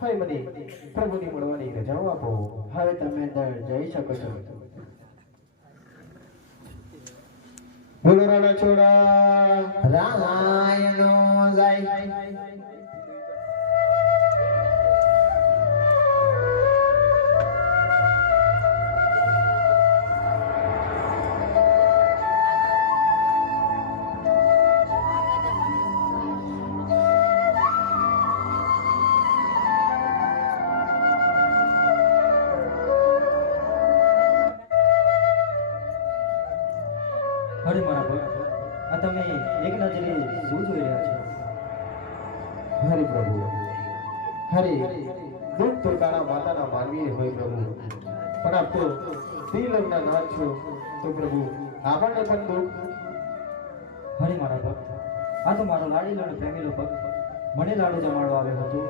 હવે મને પ્રભુની મળવાની રજાઓ આપો. હવે તમે અંદર જઈ શકો છો. બોલો રાણા છોડા રામાયણો જાય. અરે મારા ભક્ત, આ તમે એક નજરે શું જોઈ રહ્યા છો? હરે પ્રભુ હરે દુઃખ તો તારા માતાના માનવી હોય પ્રભુ, પણ આપ તો ત્રિલોકના નાથ છો, તો પ્રભુ આપણને પણ દુઃખ. હરે મારા ભક્ત, આ તો મારો લાડીલો અને પ્રેમીલો ભક્ત મને લાડુ જમાડવા આવ્યો હતો.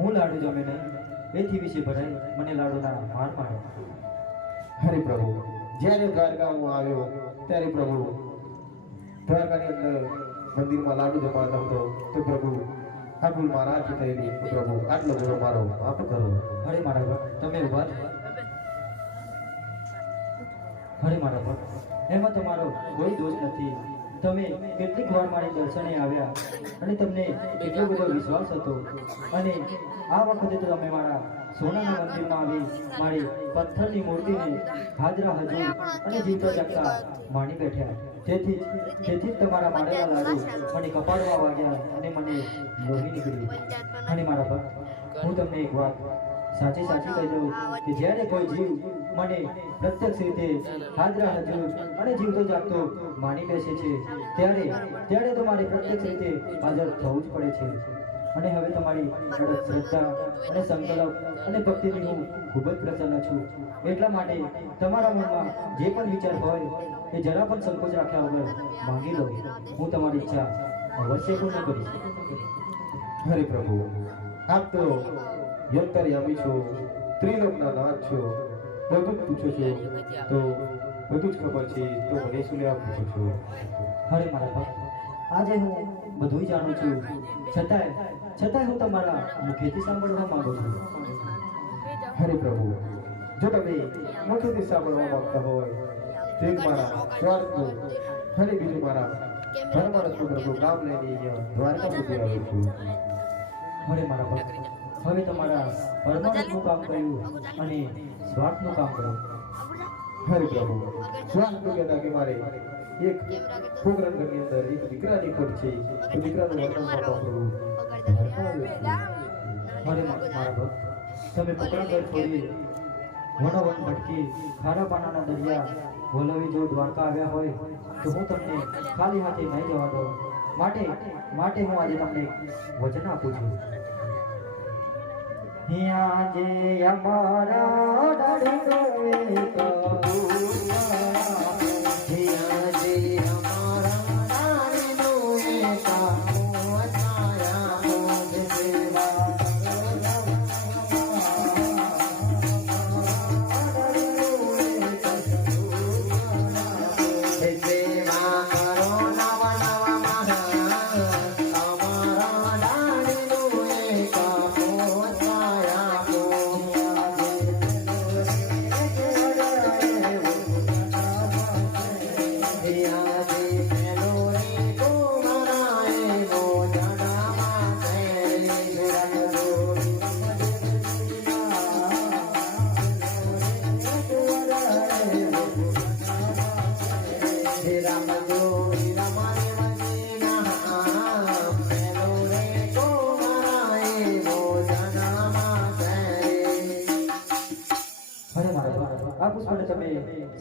હું લાડુ જમે નહીં એથી વિશે ભરાઈ મને લાડુના માર માર્યો. હરે પ્રભુ જ્યારે દ્વારકા હું આવ્યો ત્યારે પ્રભુ દ્વારકાની અંદર મંદિરમાં લાડુ જમાડતો હતો, તો પ્રભુ આ ભૂલ મારાથી થયેલી, તો પ્રભુ આટલો ગુનો મારો માફ કરો. હરે મારા ભક્ત, તમે ઉભા રહો. હરે મારા ભક્ત, એમાં તમારો કોઈ દોષ નથી. તમે કેટલીક વાર મારી દર્શને આવ્યા અને તમને એટલો બધો વિશ્વાસ હતો, અને આ વખતે તો તમે મારા સોનાના મંદિરમાં આવી મારી પથ્થરની મૂર્તિને હાજરા હજુર અને જીવતા જાગતા માણી બેઠ્યા. તેથી જ તમારા મારેલા લાડુ મને કપાળમાં વાગ્યા અને મને લોહી નીકળ્યું. અને મારા ભક્ત, હું તમને એક વાત સાચી કહી દઉં કે જ્યારે કોઈ જીવ મને પ્રત્યક્ષ રીતે હાજરા હજુર અને જીવતો જાગતો માની બેસે છે, ત્યારે તો મારે પ્રત્યક્ષ રીતે હાજર થવું જ પડે છે. અને હવે તમારી અડગ શ્રદ્ધા અને સંકલ્પ અને ભક્તિથી હું ખૂબ જ પ્રસન્ન છું. એટલા માટે તમારા મનમાં જે પણ વિચાર હોય એ જરા પણ સંકોચ રાખ્યા વગર માંગી લો. હું તમારી ઈચ્છા અવશ્ય પૂર્ણ કરીશ. હરે પ્રભુ આપ તો યંતરયામી છો, ત્રિલોકના નાથ છો, બધું જ પૂછો છો, તો બધું જ ખબર છે, તો મને શું લેવા પૂછો છો? હરે મારા ભક્ત, આજે હું બધું જાણું છું, છતાંય હું તમારા મુખેથી સાંભળવા માંગુ છું. હરે પ્રભુ જો તમે મુખેથી સાંભળવા માંગતા હોય તો એક મારા સ્વાર્થનું અને બીજું મારા પરમાનંદનું પ્રભુ કામ લઈને અહીંયા દ્વારકા સુધી આવ્યો છું. હરે મારા ભક્ત, હવે તમારા પરમાનંદનું કામ કર્યું અને સ્વાર્થનું કામ કર્યું. હરે પ્રભુ સ્વાર્થનું કહેતા કે મારે એક પ્રોગ્રામ ઘરની અંદર એક દીકરાની ખોટ છે, તો દીકરાનું વર્તન કરતો પ્રભુ દ્વારકા આવ્યો છું. હરે મારા ભક્ત, તમે પકડાગઢ છોડી વનોવન ભટકી ખારા પાનાના દરિયા વલવી જો દ્વારકા આવ્યા હોય તો હું તમને ખાલી હાથે નહીં જવા દઉં. માટે હું આજે તમને વચન આપું છું. આજે અમારા ડાળીનો એક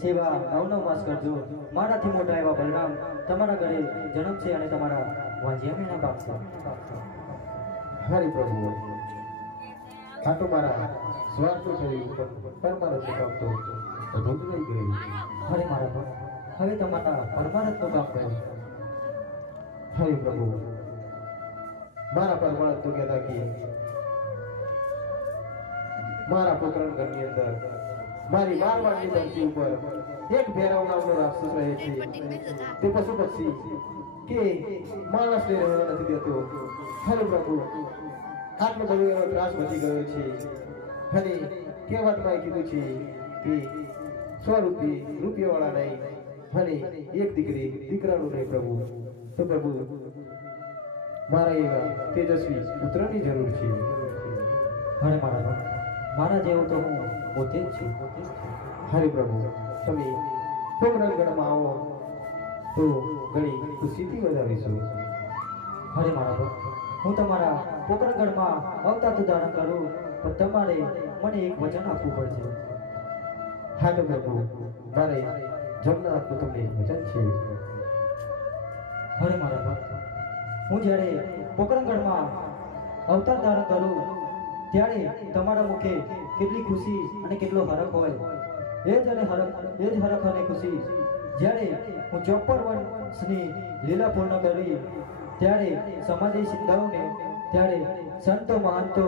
સેવા 9 માસ કરજો. મારાથી મોટા એવા બલરામ તમારા ઘરે જન્મશે અને તમારા વાંજિયા મેના પાકશે. હરે પ્રભુ આ તો મારા સ્વાર્થ થયું, પણ પરમાનંદ કામ તો બધું જ રહી ગયું. હરે મારા ભક્ત, હવે તમારા પરમાનંદનું કામ કરો. હરે પ્રભુ મારા પરમાનંદ તો કહેતા કે મારા પોકરણ ઘરની અંદર મારી બારવાડની ધરતી ઉપર એક ભેરવ નામનો રાક્ષસ રહે છે. તે પશુ પક્ષી કે માણસને રહેવા નથી દેતો. હરે પ્રભુ આટલો બધો એનો ત્રાસ વધી ગયો છે અને કહેવતમાં કીધું છે કે 100 રૂપિયાવાળા નહીં અને એક દીકરાનું નહીં પ્રભુ. તો પ્રભુ મારા એવા તેજસ્વી પુત્રની જરૂર છે. અરે મારા ભક્ત, મારા જેવો તો હું પોતે જ છું. હરે પ્રભુ, તમે પોકરણગઢમાં આવો તો ઘણી ખુશીથી વધાવીશું. અરે મારા ભક્ત, હું તમારા પોકરણગઢમાં અવતાર ધારણ કરું, પણ તમારે મને એક વચન આપવું પડશે. હા તો પ્રભુ, મારે જમના આપવું તમને વચન છે. અરે મારા ભક્ત, હું જ્યારે પોકરણગઢમાં અવતાર ધારણ કરું ત્યારે તમારા મુખે કેટલી ખુશી અને કેટલો હરખ હોય. એ જ હરખ અને ખુશી જ્યારે હું 54 વર્ષની લીલા પૂર્ણ કરી ત્યારે સમાજે સિદ્ધાઓને ત્યારે સંતો મહંતો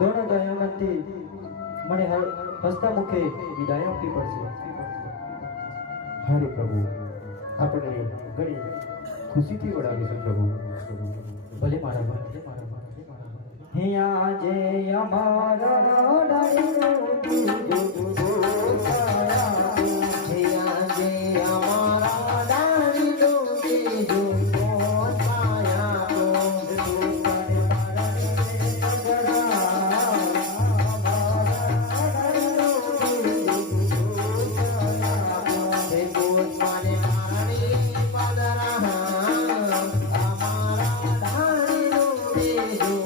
દોણો દયામંતી મને હસતા મુખે વિદાય આપવી પડશે. હરે પ્રભુ, આપણે ઘણી ખુશીથી વડાવીશું પ્રભુ. ભલે મારા ભક્ત. હિયા જે અમારા ડાળીનો હિયા જે અમારા ડાળીનો બીજો પોતાયા તો હે પોતાને મારી પાદરા અમારા ડાળીનો બીજો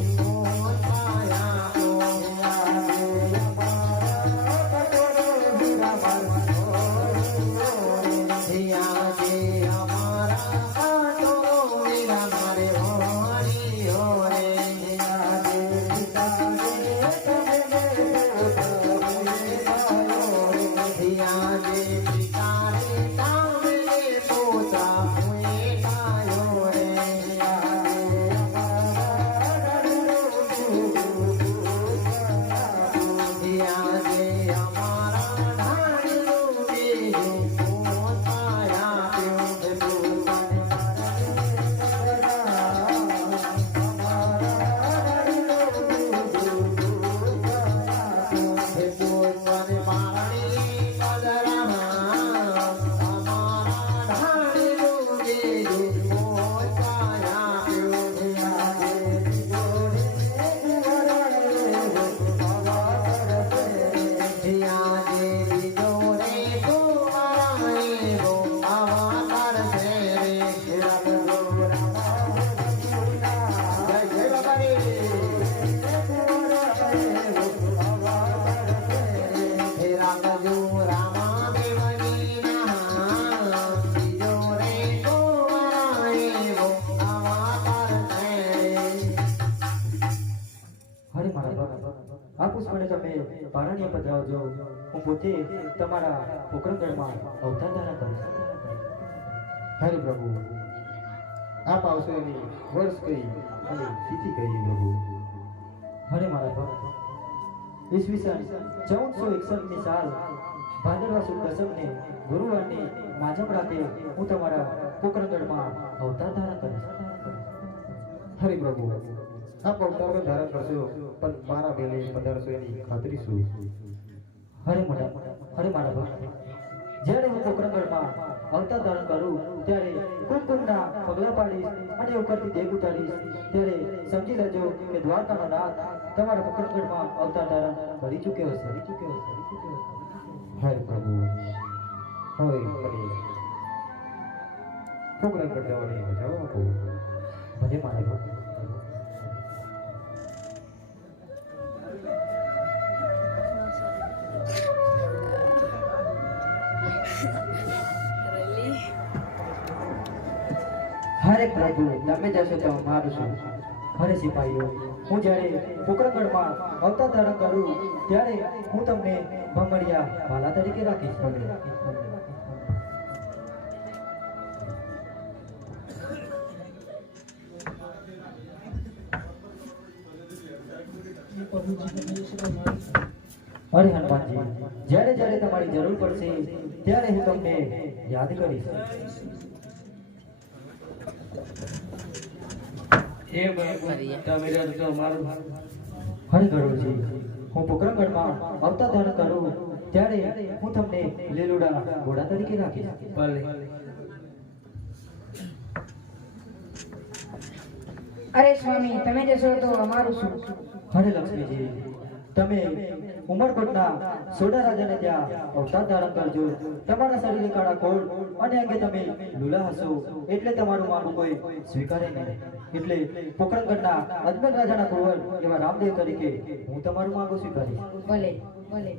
આ પુષ્પને તમે પારણીય પધરાવજો. હું પોતે તમારા પોકરણગઢમાં અવતાર ધારણ કરીશ. હરે પ્રભુ, આપ આવશો એની વર્ષ કહી અને તિથિ કહી પ્રભુ. હરે મારા ભક્ત, ઈસવીસન 1461ની સાલ ભાદરવા સુદ દસમને ગુરુવારની માજમ રાતે હું તમારા પોકરણગઢમાં અવતાર ધારણ કરીશ. હરે પ્રભુ, આપ અવતારનો ધારણ કરશો પણ મારા બેલે પધારશો એની ખાતરી શું? હરે મારા ભક્ત, જ્યારે હું પોકરણગઢમાં અવતાર ધારણ કરું ત્યારે કુમકુમના પગલા પાડીશ અને ઉપરથી દેગ ઉતારીશ ત્યારે સમજી લેજો કે દ્વારકાનો નાથ તમારા પોકરણગઢમાં અવતાર ધારણ કરી ચૂક્યો હશે. હરે પ્રભુ, હવે મને પોકરણગઢ જવાની મજા આપો. ભલે મારા ભક્ત. હરે પ્રભુ, તમે જશો તો મારું શું? હરે સિપાહીઓ, હું જ્યારે પોકરણગઢમાં અવતાર ધારણ કરું ત્યારે હું તમને ભમડિયા વાલા તરીકે રાખીશ. અરે હનુમાનજી, જ્યારે જ્યારે તમારી જરૂર પડશે ત્યારે હું તમને યાદ કરીશ. હે બાપુ તમે રહ્યા તો અમારું હરે ગરુડજી, હું પોકરણગઢમાં અવતાર ધારણ કરું ત્યારે હું તમને લીલુડા ઘોડા તરીકે રાખીશ. ભલે અરે સ્વામી, તમે જશો તો અમારું શું? હરે લક્ષ્મીજી, તમે ઉમરકોટના સોડા રાજાને ત્યાં અવતાર ધારણ કરજો. તમારા શરીરે કાળા કોળ અને અંગે તમે લુલા હશો એટલે તમારું માનું કોઈ સ્વીકારે નહીં. એટલે પોકરણગઢના અજમેર રાજાના કુંવર એવા રામદેવ તરીકે હું તમારું માંગુ સ્વીકારીશ. ભલે ભલે.